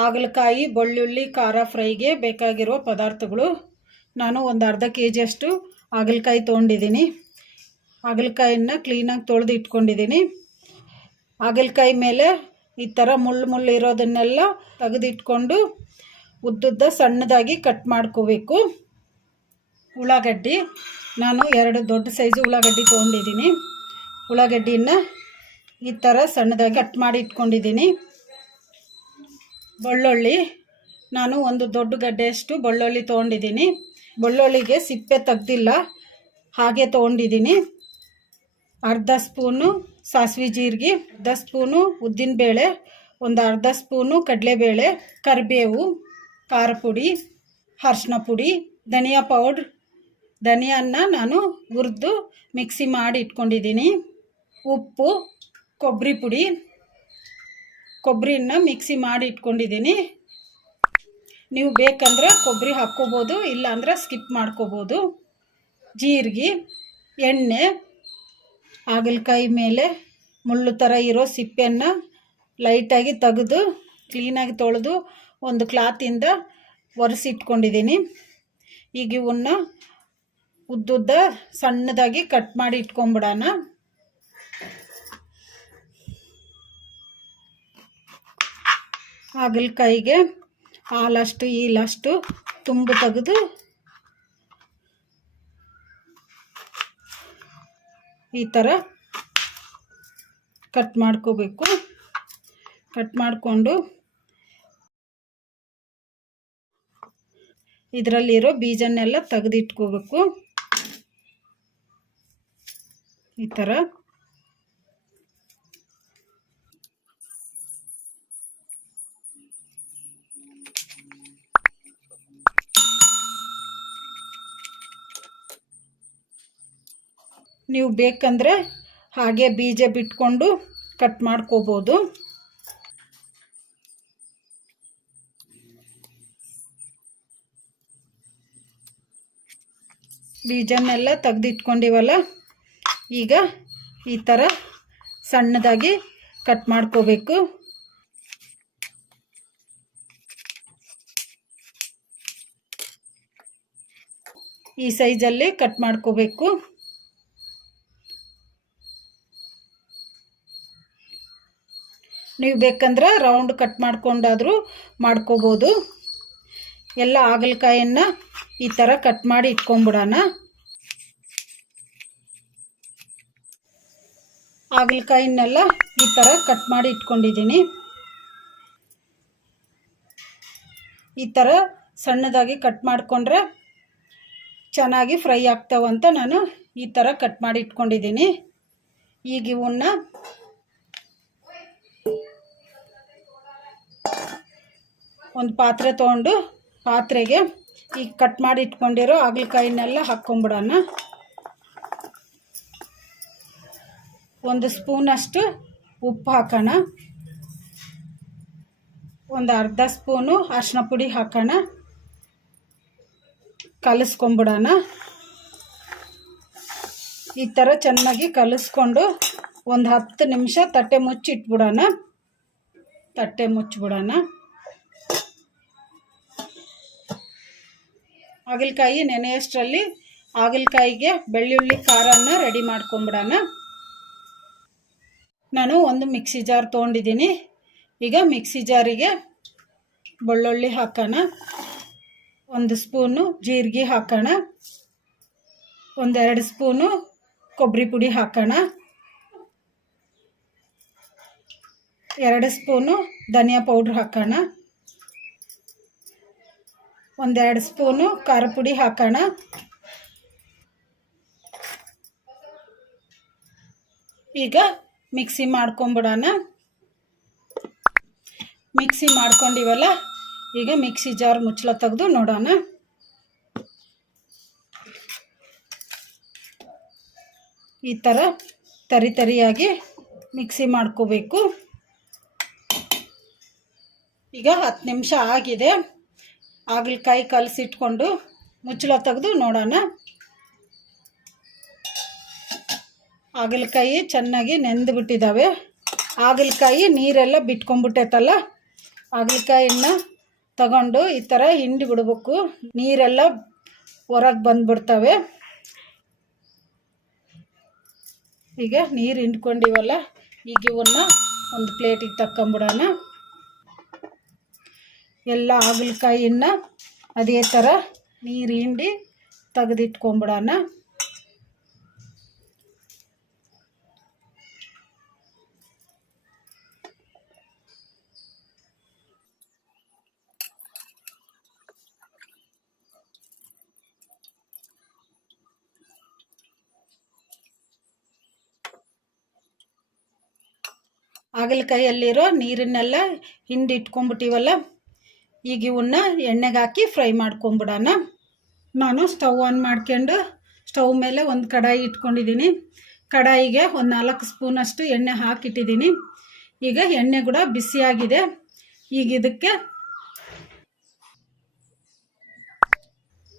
ಹಾಗಲಕಾಯಿ, ಬೆಳ್ಳುಳ್ಳಿ, ಖಾರ ಫ್ರೈಗೆ ಬೇಕಾಗಿರೋ ಪದಾರ್ಥಗಳು. ನಾನು ಒಂದು ಅರ್ಧ ಕೆ ಜಿಯಷ್ಟು ಹಾಗಲಕಾಯಿ ತೊಗೊಂಡಿದ್ದೀನಿ. ಹಾಗಲಕಾಯಿನ ಕ್ಲೀನಾಗಿ ತೊಳೆದು ಇಟ್ಕೊಂಡಿದ್ದೀನಿ. ಹಾಗಲಕಾಯಿ ಮೇಲೆ ಈ ಥರ ಮುಳ್ಳು ಮುಳ್ಳು ಇರೋದನ್ನೆಲ್ಲ ತೆಗೆದಿಟ್ಕೊಂಡು ಉದ್ದುದ್ದ ಸಣ್ಣದಾಗಿ ಕಟ್ ಮಾಡ್ಕೋಬೇಕು. ಉಳ್ಳಾಗಡ್ಡಿ, ನಾನು ಎರಡು ದೊಡ್ಡ ಸೈಜು ಉಳ್ಳಾಗಡ್ಡಿ ತೊಗೊಂಡಿದ್ದೀನಿ. ಉಳ್ಳಾಗಡ್ಡಿನ ಈ ಥರ ಸಣ್ಣದಾಗಿ ಕಟ್ ಮಾಡಿ ಇಟ್ಕೊಂಡಿದ್ದೀನಿ. ಬೆಳ್ಳುಳ್ಳಿ. ನಾನು ಒಂದು ದೊಡ್ಡ ಗಡ್ಡೆಯಷ್ಟು ಬೆಳ್ಳುಳ್ಳಿ ತೊಗೊಂಡಿದ್ದೀನಿ. ಬೆಳ್ಳುಳ್ಳಿಗೆ ಸಿಪ್ಪೆ ತೆಗ್ದಿಲ್ಲ, ಹಾಗೆ ತೊಗೊಂಡಿದ್ದೀನಿ. ಅರ್ಧ ಸ್ಪೂನು ಸಾಸಿವೆ ಜೀರಿಗೆ, ಅರ್ಧ ಸ್ಪೂನು ಉದ್ದಿನಬೇಳೆ, ಒಂದು ಅರ್ಧ ಸ್ಪೂನು ಕಡಲೆಬೇಳೆ, ಕರಿಬೇವು ಖಾರ ಪುಡಿ ಅರ್ಶಿನ ಪುಡಿ, ಧನಿಯಾ ಪೌಡ್ರ್. ಧನಿಯಾನ ನಾನು ಹುರಿದು ಮಿಕ್ಸಿ ಮಾಡಿ ಇಟ್ಕೊಂಡಿದ್ದೀನಿ. ಉಪ್ಪು, ಕೊಬ್ಬರಿ ಪುಡಿ. ಕೊಬ್ಬರಿನ ಮಿಕ್ಸಿ ಮಾಡಿ ಇಟ್ಕೊಂಡಿದ್ದೀನಿ. ನೀವು ಬೇಕಂದ್ರೆ ಕೊಬ್ಬರಿ ಹಾಕ್ಕೋಬೋದು, ಇಲ್ಲಾಂದ್ರೆ ಸ್ಕಿಪ್ ಮಾಡ್ಕೋಬೋದು. ಜೀರಿಗೆ, ಎಣ್ಣೆ, ಹಾಗಲಕಾಯಿ ಮೇಲೆ ಮುಳ್ಳು ಥರ ಇರೋ ಸಿಪ್ಪೆಯನ್ನು ಲೈಟಾಗಿ ತೆಗೆದು, ಕ್ಲೀನಾಗಿ ತೊಳೆದು ಒಂದು ಕ್ಲಾತಿಂದ ಒರೆಸಿಟ್ಕೊಂಡಿದ್ದೀನಿ. ಈಗ ಇವನ್ನ ಉದ್ದುದ್ದ ಸಣ್ಣದಾಗಿ ಕಟ್ ಮಾಡಿ ಇಟ್ಕೊಂಬಿಡೋಣ. ಹಾಗಲಕಾಯಿಗೆ ಹಾಲಷ್ಟು, ಈಲಷ್ಟು ತುಂಬು ತೆಗೆದು ಈ ಥರ ಕಟ್ ಮಾಡ್ಕೋಬೇಕು. ಕಟ್ ಮಾಡಿಕೊಂಡು ಇದರಲ್ಲಿರೋ ಬೀಜನ್ನೆಲ್ಲ ತೆಗೆದಿಟ್ಕೋಬೇಕು. ಈ ಥರ ನೀವು ಬೇಕಂದರೆ ಹಾಗೆ ಬೀಜ ಬಿಟ್ಕೊಂಡು ಕಟ್ ಮಾಡ್ಕೋಬೋದು. ಬೀಜನೆಲ್ಲ ತೆಗ್ದಿಟ್ಕೊಂಡಿವಲ್ಲ, ಈಗ ಈ ಥರ ಸಣ್ಣದಾಗಿ ಕಟ್ ಮಾಡ್ಕೋಬೇಕು. ಈ ಸೈಜಲ್ಲಿ ಕಟ್ ಮಾಡ್ಕೋಬೇಕು. ನೀವು ಬೇಕಂದ್ರೆ ರೌಂಡ್ ಕಟ್ ಮಾಡ್ಕೊಂಡಾದರೂ ಮಾಡ್ಕೋಬೋದು. ಎಲ್ಲ ಹಾಗಲಕಾಯನ್ನು ಈ ಥರ ಕಟ್ ಮಾಡಿ ಇಟ್ಕೊಂಬಿಡೋಣ ಹಾಗಲಕಾಯಿನೆಲ್ಲ ಈ ಥರ ಕಟ್ ಮಾಡಿ ಇಟ್ಕೊಂಡಿದ್ದೀನಿ. ಈ ಥರ ಸಣ್ಣದಾಗಿ ಕಟ್ ಮಾಡಿಕೊಂಡ್ರೆ ಚೆನ್ನಾಗಿ ಫ್ರೈ ಆಗ್ತಾವಂತ ನಾನು ಈ ಥರ ಕಟ್ ಮಾಡಿ ಇಟ್ಕೊಂಡಿದ್ದೀನಿ. ಈಗ ಇವನ್ನ ಒಂದು ಪಾತ್ರೆ ತೊಗೊಂಡು ಪಾತ್ರೆಗೆ ಈಗ ಕಟ್ ಮಾಡಿ ಇಟ್ಕೊಂಡಿರೋ ಹಾಗಲಕಾಯಿನೆಲ್ಲ ಹಾಕ್ಕೊಂಬಿಡೋಣ. ಒಂದು ಸ್ಪೂನಷ್ಟು ಉಪ್ಪು ಹಾಕೋಣ. ಒಂದು ಅರ್ಧ ಸ್ಪೂನು ಅರಿಶಿನ ಪುಡಿ ಹಾಕೋಣ. ಕಲಿಸ್ಕೊಂಬಿಡೋಣ. ಈ ಥರ ಚೆನ್ನಾಗಿ ಕಲಿಸ್ಕೊಂಡು ಒಂದು ಹತ್ತು ನಿಮಿಷ ತಟ್ಟೆ ಮುಚ್ಚಿ ಇಟ್ಬಿಡೋಣ ತಟ್ಟೆ ಮುಚ್ಚಿಬಿಡೋಣ. ಹಾಗಲಕಾಯಿ ನೆನೆಯಷ್ಟರಲ್ಲಿ ಹಾಗಲಕಾಯಿಗೆ ಬೆಳ್ಳುಳ್ಳಿ ಖಾರನ ರೆಡಿ ಮಾಡ್ಕೊಂಬಿಡೋಣ. ನಾನು ಒಂದು ಮಿಕ್ಸಿ ಜಾರ್ ತೊಗೊಂಡಿದ್ದೀನಿ. ಈಗ ಮಿಕ್ಸಿ ಜಾರಿಗೆ ಬೆಳ್ಳುಳ್ಳಿ ಹಾಕೋಣ. ಒಂದು ಸ್ಪೂನು ಜೀರಿಗೆ ಹಾಕೋಣ. ಒಂದೆರಡು ಸ್ಪೂನು ಕೊಬ್ಬರಿ ಪುಡಿ ಹಾಕೋಣ. ಎರಡು ಸ್ಪೂನು ಧನಿಯಾ ಪೌಡ್ರ್ ಹಾಕೋಣ. ಒಂದೆರಡು ಸ್ಪೂನು ಖಾರ ಪುಡಿ ಹಾಕೋಣ. ಈಗ ಮಿಕ್ಸಿ ಮಾಡ್ಕೊಂಬಿಡೋಣ. ಮಿಕ್ಸಿ ಮಾಡ್ಕೊಂಡಿವಲ್ಲ, ಈಗ ಮಿಕ್ಸಿ ಜಾರ್ ಮುಚ್ಚಳ ತೆಗೆದು ನೋಡೋಣ. ಈ ಥರ ತರಿ ತರಿಯಾಗಿ ಮಿಕ್ಸಿ ಮಾಡ್ಕೋಬೇಕು. ಈಗ ಹತ್ತು ನಿಮಿಷ ಆಗಿದೆ. ಹಾಗಲಕಾಯಿ ಕಲಸಿಟ್ಕೊಂಡು ಮುಚ್ಚಳ ತೆಗೆದು ನೋಡೋಣ. ಹಾಗಲಕಾಯಿ ಚೆನ್ನಾಗಿ ನೆಂದು ಬಿಟ್ಟಿದ್ದಾವೆ ಹಾಗಲಕಾಯಿ ನೀರೆಲ್ಲ ಬಿಟ್ಕೊಂಡ್ಬಿಟ್ಟೈತಲ್ಲ ಹಾಗಲಕಾಯಿನ ತಗೊಂಡು ಈ ಥರ ಹಿಂಡಿ ಬಿಡ್ಬೇಕು. ನೀರೆಲ್ಲ ಹೊರಗೆ ಬಂದುಬಿಡ್ತವೆ. ಈಗ ನೀರು ಹಿಂಡ್ಕೊಂಡಿವಲ್ಲ, ಈಗ ಇವನ್ನ ಒಂದು ಪ್ಲೇಟಿಗೆ ತಕ್ಕೊಂಬಿಡೋಣ. ಎಲ್ಲ ಹಾಗಲಕಾಯಿನ ಅದೇ ಥರ ನೀರು ಹಿಂಡಿ ತೆಗೆದಿಟ್ಕೊಂಬಿಡೋಣ. ಹಾಗಲಕಾಯಲ್ಲಿರೋ ನೀರನ್ನೆಲ್ಲ ಹಿಂಡಿ ಇಟ್ಕೊಂಬಿಟ್ಟಿವಲ್ಲ ಈಗ ಇವನ್ನ ಎಣ್ಣೆಗೆ ಹಾಕಿ ಫ್ರೈ ಮಾಡ್ಕೊಂಬಿಡೋಣ. ನಾನು ಸ್ಟವ್ ಆನ್ ಮಾಡ್ಕೊಂಡು ಸ್ಟವ್ ಮೇಲೆ ಒಂದು ಕಡಾಯಿ ಇಟ್ಕೊಂಡಿದ್ದೀನಿ. ಕಡಾಯಿಗೆ ಒಂದು ನಾಲ್ಕು ಸ್ಪೂನಷ್ಟು ಎಣ್ಣೆ ಹಾಕಿಟ್ಟಿದ್ದೀನಿ. ಈಗ ಎಣ್ಣೆ ಕೂಡ ಬಿಸಿಯಾಗಿದೆ ಈಗ ಇದಕ್ಕೆ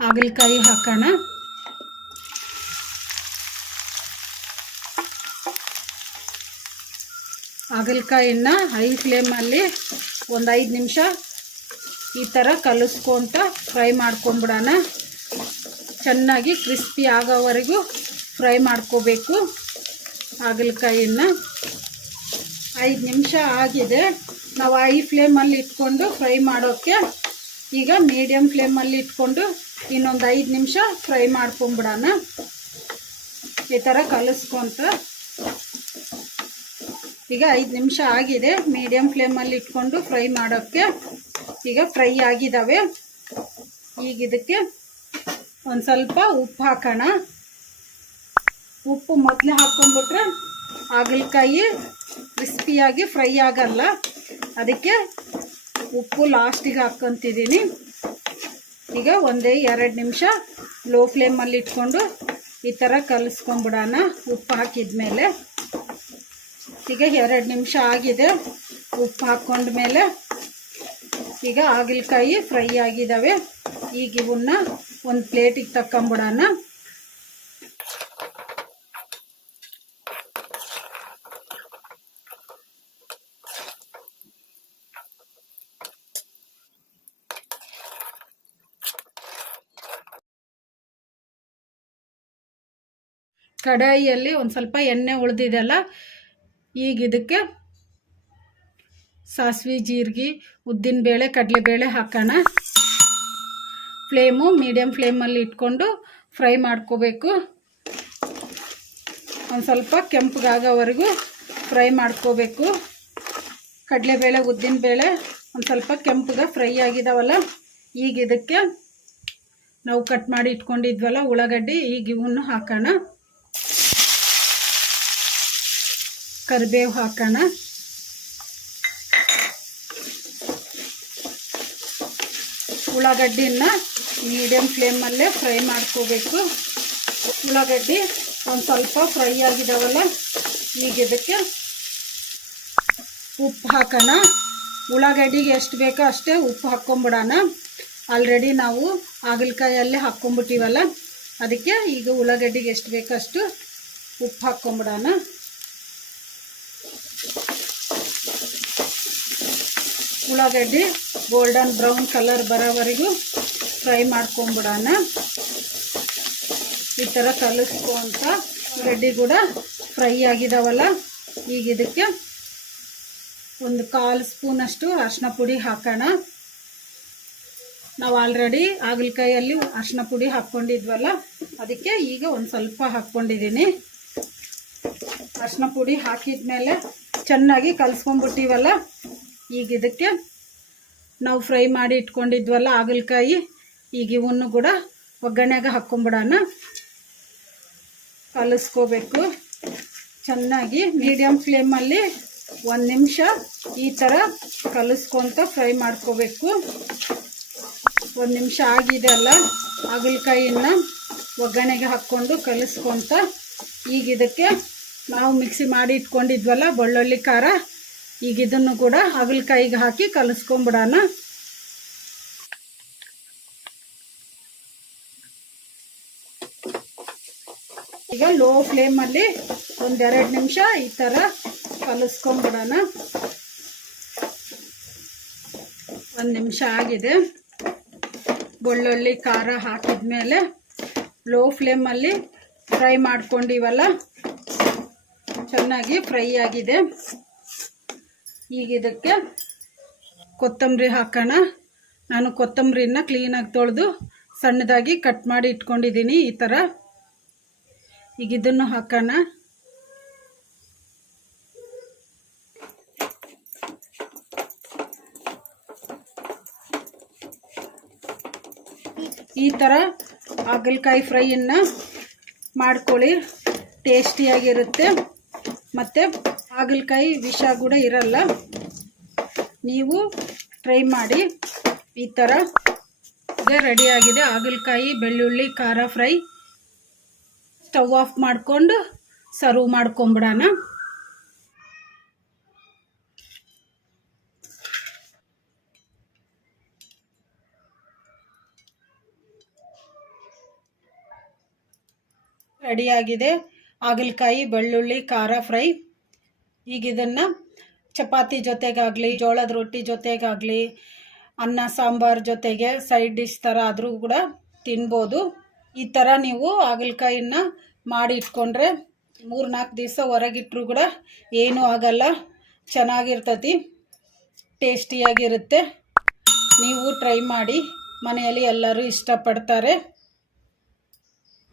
ಹಾಗಲಕಾಯಿ ಹಾಕೋಣ. ಹಾಗಲಕಾಯಿನ ಹೈ ಫ್ಲೇಮಲ್ಲಿ ಒಂದು ಐದು ನಿಮಿಷ ಈ ಥರ ಕಲಿಸ್ಕೊಂತ ಫ್ರೈ ಮಾಡ್ಕೊಂಬಿಡೋಣ ಚೆನ್ನಾಗಿ ಕ್ರಿಸ್ಪಿ ಆಗೋವರೆಗೂ ಫ್ರೈ ಮಾಡ್ಕೋಬೇಕು ಹಾಗಲಕಾಯಿಯನ್ನು. ಐದು ನಿಮಿಷ ಆಗಿದೆ. ನಾವು ಐ ಫ್ಲೇಮಲ್ಲಿ ಇಟ್ಕೊಂಡು ಫ್ರೈ ಮಾಡೋಕ್ಕೆ ಈಗ ಮೀಡಿಯಮ್ ಫ್ಲೇಮಲ್ಲಿ ಇಟ್ಕೊಂಡು ಇನ್ನೊಂದು ಐದು ನಿಮಿಷ ಫ್ರೈ ಮಾಡ್ಕೊಂಬಿಡೋಣ ಈ ಥರ ಕಲಿಸ್ಕೊಂತ. ಈಗ ಐದು ನಿಮಿಷ ಆಗಿದೆ. ಮೀಡಿಯಮ್ ಫ್ಲೇಮಲ್ಲಿ ಇಟ್ಕೊಂಡು ಫ್ರೈ ಮಾಡೋಕ್ಕೆ. ಈಗ ಫ್ರೈ ಆಗಿದ್ದಾವೆ ಈಗ ಇದಕ್ಕೆ ಒಂದು ಸ್ವಲ್ಪ ಉಪ್ಪು ಹಾಕೋಣ. ಉಪ್ಪು ಮೊದಲೇ ಹಾಕ್ಕೊಂಡ್ಬಿಟ್ರೆ ಹಾಗಲಕಾಯಿ ಕ್ರಿಸ್ಪಿಯಾಗಿ ಫ್ರೈ ಆಗಲ್ಲ. ಅದಕ್ಕೆ ಉಪ್ಪು ಲಾಸ್ಟಿಗೆ ಹಾಕ್ಕೊತಿದ್ದೀನಿ ಈಗ ಒಂದೇ ಎರಡು ನಿಮಿಷ ಲೋ ಫ್ಲೇಮಲ್ಲಿ ಇಟ್ಕೊಂಡು ಈ ಥರ ಕಲಿಸ್ಕೊಂಬಿಡೋಣ ಉಪ್ಪು ಹಾಕಿದ ಈಗ ಎರಡು ನಿಮಿಷ ಆಗಿದೆ ಉಪ್ಪು ಹಾಕ್ಕೊಂಡ್ಮೇಲೆ ಈಗ ಹಾಗಲಕಾಯಿ ಫ್ರೈ ಆಗಿದ್ದಾವೆ ಈಗ ಇವನ್ನ ಒಂದು ಪ್ಲೇಟಿಗೆ ತಕ್ಕೊಂಬಿಡೋಣ. ಕಡಾಯಿಯಲ್ಲಿ ಒಂದು ಸ್ವಲ್ಪ ಎಣ್ಣೆ ಉಳಿದಿದೆಲ್ಲ ಈಗ ಇದಕ್ಕೆ ಸಾಸಿವೆ, ಜೀರಿಗೆ ಉದ್ದಿನಬೇಳೆ ಕಡಲೆಬೇಳೆ ಹಾಕೋಣ. ಫ್ಲೇಮು ಮೀಡಿಯಮ್ ಫ್ಲೇಮಲ್ಲಿ ಇಟ್ಕೊಂಡು ಫ್ರೈ ಮಾಡ್ಕೋಬೇಕು. ಒಂದು ಸ್ವಲ್ಪ ಕೆಂಪಗಾಗೋವರೆಗೂ ಫ್ರೈ ಮಾಡ್ಕೋಬೇಕು. ಕಡಲೆಬೇಳೆ ಉದ್ದಿನಬೇಳೆ ಒಂದು ಸ್ವಲ್ಪ ಕೆಂಪಗೆ ಫ್ರೈ ಆಗಿದಾವಲ್ಲ, ಈಗ ಇದಕ್ಕೆ ನಾವು ಕಟ್ ಮಾಡಿ ಇಟ್ಕೊಂಡಿದ್ವಲ್ಲ ಉಳ್ಳಾಗಡ್ಡಿ, ಈಗ ಇವನ್ನು ಹಾಕೋಣ. ಕರಿಬೇವು ಹಾಕೋಣ. ಉಳ್ಳಾಗಡ್ಡಿನ ಮೀಡಿಯಮ್ ಫ್ಲೇಮಲ್ಲೇ ಫ್ರೈ ಮಾಡ್ಕೋಬೇಕು. ಉಳ್ಳಾಗಡ್ಡಿ ಒಂದು ಸ್ವಲ್ಪ ಫ್ರೈ ಆಗಿದಾವಲ್ಲ, ಈಗ ಇದಕ್ಕೆ ಉಪ್ಪು ಹಾಕೋಣ. ಉಳ್ಳಾಗಡ್ಡಿಗೆ ಎಷ್ಟು ಬೇಕೋ ಅಷ್ಟೇ ಉಪ್ಪು ಹಾಕ್ಕೊಂಬಿಡೋಣ. ಆಲ್ರೆಡಿ ನಾವು ಹಾಗಲಕಾಯಲ್ಲೇ ಹಾಕ್ಕೊಂಬಿಟ್ಟಿವಲ್ಲ, ಅದಕ್ಕೆ ಈಗ ಉಳ್ಳಾಗಡ್ಡಿಗೆ ಎಷ್ಟು ಬೇಕೋ ಅಷ್ಟು ಉಪ್ಪು ಹಾಕ್ಕೊಂಬಿಡೋಣ. ಉಳ್ಳಾಗಡ್ಡಿ ಗೋಲ್ಡನ್ ಬ್ರೌನ್ ಕಲರ್ ಬರೋವರೆಗೂ ಫ್ರೈ ಮಾಡ್ಕೊಂಬಿಡೋಣ. ಈ ಥರ ಕಲಿಸ್ಕೊಂತ ಗಡ್ಡಿ ಕೂಡ ಫ್ರೈ ಆಗಿದಾವಲ್ಲ, ಈಗ ಇದಕ್ಕೆ ಒಂದು ಕಾಲು ಸ್ಪೂನಷ್ಟು ಅರಶಿನ ಪುಡಿ ಹಾಕೋಣ. ನಾವು ಆಲ್ರೆಡಿ ಹಾಗಲಕಾಯಲ್ಲಿ ಅರಶಿನ ಪುಡಿ ಹಾಕ್ಕೊಂಡಿದ್ವಲ್ಲ, ಅದಕ್ಕೆ ಈಗ ಒಂದು ಸ್ವಲ್ಪ ಹಾಕ್ಕೊಂಡಿದ್ದೀನಿ ಅರಶಿನ ಪುಡಿ ಹಾಕಿದ ಮೇಲೆ ಚೆನ್ನಾಗಿ ಕಲಿಸ್ಕೊಂಡ್ಬಿಟ್ಟಿವಲ್ಲ, ಈಗ ಇದಕ್ಕೆ ನಾವು ಫ್ರೈ ಮಾಡಿ ಇಟ್ಕೊಂಡಿದ್ವಲ್ಲ ಹಾಗಲಕಾಯಿ ಈಗ ಇವನ್ನು ಕೂಡ ಒಗ್ಗರಣೆಗೆ ಹಾಕ್ಕೊಂಬಿಡೋಣ. ಕಲಿಸ್ಕೋಬೇಕು. ಚೆನ್ನಾಗಿ ಮೀಡಿಯಮ್ ಫ್ಲೇಮಲ್ಲಿ ಒಂದು ನಿಮಿಷ ಈ ಥರ ಕಲಿಸ್ಕೊತ ಫ್ರೈ ಮಾಡ್ಕೋಬೇಕು. ಒಂದು ನಿಮಿಷ ಆಗಿದೆ ಅಲ್ಲ ಹಾಗಲಕಾಯಿನ ಒಗ್ಗರಣೆಗೆ ಹಾಕ್ಕೊಂಡು ಕಲಿಸ್ಕೊತ, ಈಗ ಇದಕ್ಕೆ ನಾವು ಮಿಕ್ಸಿ ಮಾಡಿ ಇಟ್ಕೊಂಡಿದ್ವಲ್ಲ, ಬೆಳ್ಳುಳ್ಳಿ ಖಾರ ಈಗ ಇದನ್ನು ಕೂಡ ಹಾಗಲಕಾಯಿಗೆ ಹಾಕಿ ಕಲಸ್ಕೊಂಬಿಡೋಣ. ಈಗ ಲೋ ಫ್ಲೇಮಲ್ಲಿ ಒಂದೆರಡು ನಿಮಿಷ ಈ ಥರ ಕಲಿಸ್ಕೊಂಬಿಡೋಣ. ಒಂದು ನಿಮಿಷ ಆಗಿದೆ. ಬೆಳ್ಳುಳ್ಳಿ, ಖಾರ ಹಾಕಿದ ಮೇಲೆ ಲೋ ಫ್ಲೇಮಲ್ಲಿ ಫ್ರೈ ಮಾಡ್ಕೊಂಡಿವಲ್ಲ, ಚೆನ್ನಾಗಿ ಫ್ರೈ ಆಗಿದೆ. ಈಗ ಇದಕ್ಕೆ ಕೊತ್ತಂಬರಿ ಹಾಕೋಣ. ನಾನು ಕೊತ್ತಂಬರಿನ ಕ್ಲೀನಾಗಿ ತೊಳೆದು ಸಣ್ಣದಾಗಿ ಕಟ್ ಮಾಡಿ ಇಟ್ಕೊಂಡಿದ್ದೀನಿ ಈ ಥರ ಈಗ ಇದನ್ನು ಹಾಕೋಣ. ಈ ಥರ ಹಾಗಲಕಾಯಿ ಫ್ರೈಯನ್ನು ಮಾಡ್ಕೊಳ್ಳಿ. ಟೇಸ್ಟಿಯಾಗಿರುತ್ತೆ. ಮತ್ತು ಹಾಗಲಕಾಯಿ ವಿಷ ಕೂಡ ಇರಲ್ಲ. ನೀವು ಟ್ರೈ ಮಾಡಿ. ಈ ಥರ ಇದೇ ರೆಡಿಯಾಗಿದೆ ಹಾಗಲಕಾಯಿ, ಬೆಳ್ಳುಳ್ಳಿ, ಖಾರ ಫ್ರೈ. ಸ್ಟವ್ ಆಫ್ ಮಾಡಿಕೊಂಡು ಸರ್ವ್ ಮಾಡ್ಕೊಂಬಿಡೋಣ. ರೆಡಿಯಾಗಿದೆ ಹಾಗಲಕಾಯಿ, ಬೆಳ್ಳುಳ್ಳಿ, ಖಾರ ಫ್ರೈ. ಈಗ ಇದನ್ನು ಚಪಾತಿ ಜೊತೆಗಾಗಲಿ, ಜೋಳದ ರೊಟ್ಟಿ ಜೊತೆಗಾಗಲಿ, ಅನ್ನ, ಸಾಂಬಾರ್ ಜೊತೆಗೆ ಸೈಡ್ ಡಿಶ್ ಥರ ಆದರೂ ಕೂಡ ತಿನ್ಬೋದು. ಈ ಥರ ನೀವು ಹಾಗಲಕಾಯಿನ ಮಾಡಿ ಇಟ್ಕೊಂಡ್ರೆ ಮೂರು ನಾಲ್ಕು ದಿವಸ ಹೊರಗಿಟ್ರು ಕೂಡ ಏನೂ ಆಗಲ್ಲ. ಚೆನ್ನಾಗಿರ್ತತಿ, ಟೇಸ್ಟಿಯಾಗಿರುತ್ತೆ. ನೀವು ಟ್ರೈ ಮಾಡಿ ಮನೆಯಲ್ಲಿ ಎಲ್ಲರೂ ಇಷ್ಟಪಡ್ತಾರೆ.